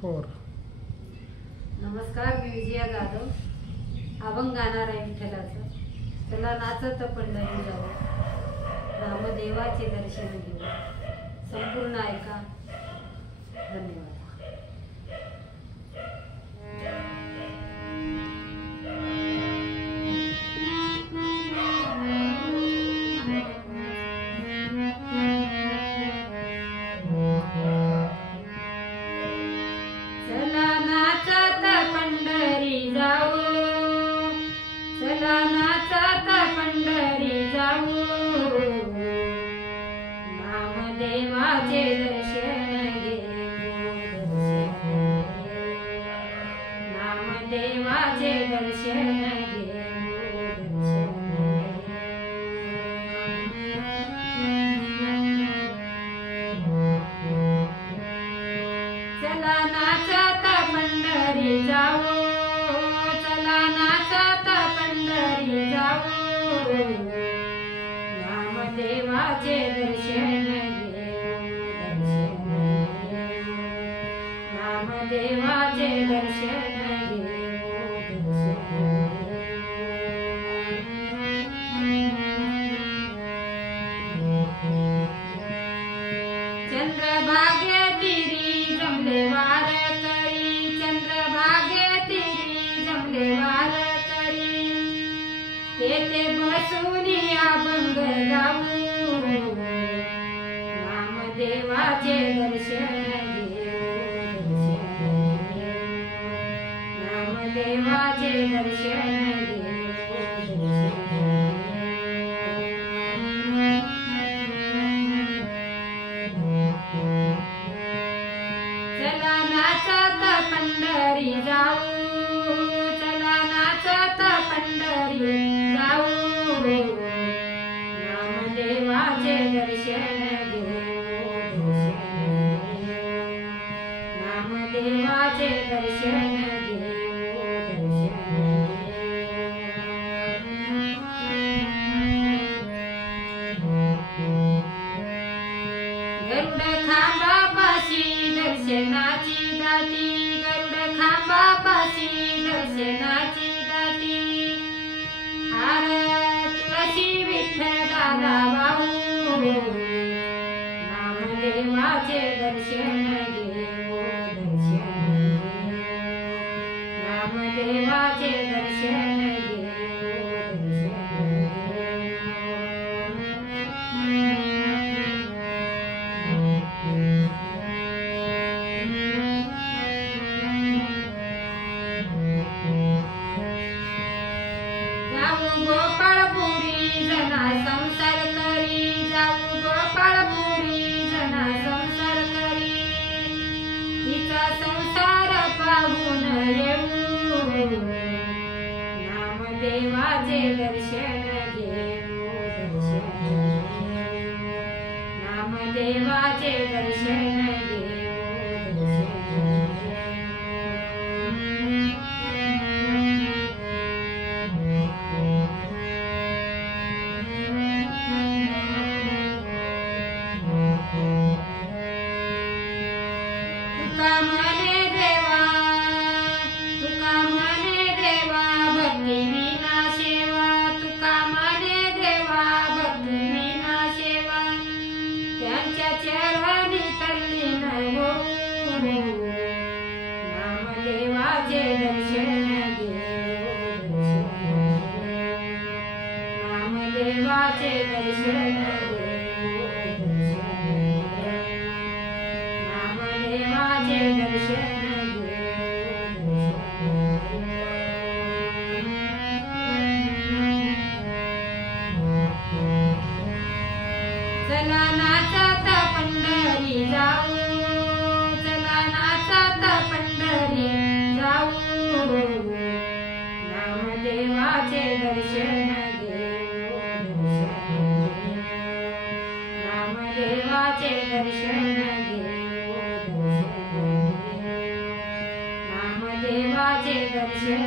4. नमस्कार, मी विजया जाधव. अभंग गाणार आहे विठ्ठलाचं. चला नाचत पंढरी जाऊ, रामदेवाचे दर्शन घेऊ. संपूर्ण ऐका. धन्यवाद. चला नाचत पंढरी जाऊ, चला नाचत पंढरी जाऊ, नामदेवाचे दर्शन घेऊ, नामदेवाचे दर्शन घेऊ. चला नाचत पंढरी जाऊ, चला नाचत पंढरी जाऊ, नामदेवाचे दर्शन घेऊ, नामदेवाचे दर्शन घेऊ. चंद्रभागे तिरी जमले वारकरी, चंद्रभागे तिरी जमले वारकरी, तेथे बसून अभंग गाऊ, नामदेवाचे दर्शन घेऊ, नामदेवाचे दर्शन घेऊ. चला नाचत पंढरी जाऊ, चला नाचत पंढरी जाऊ, नामदेवाचे दर्शन घेऊ, नामदेवाचे दर्शन घेऊ. गरुड खांबापाशी दर्शनाची दाटी, गरुड खांबापाशी दर्शनाची दाटी, हार तुळशी विठ्ठलाला वाहू, नामदेवाचे दर्शन घेऊ, नामदेवाचे दर्शन घेऊ. जाऊ गोपाळपुरी जना संसार करी, जाऊ गोपाळपुरी जना संसार करी, तिचा संसार पाहून येऊ, नामदेवाचे दर्शन घेऊ, नामदेवाचे दर्शन घेऊ. तुका म्हणे देवा, तुका म्हणे देवा, भक्ती विना सेवा, तुका म्हणे देवा, भक्ती विना सेवा, त्यांच्या चरणी तल्लीन होऊ, नामदेवाचे दर्शन घेऊ, नामदेवाचे दर्शन घेऊ, नामदेवाचे दर्शन घेऊ. चला नाचत पंढरी जाऊ, चला नाचत पंढरी जाऊ, नामदेवाचे दर्शन घेऊ, नामदेवाचे दर्शन घेऊ, नामदेवाचे दर्शन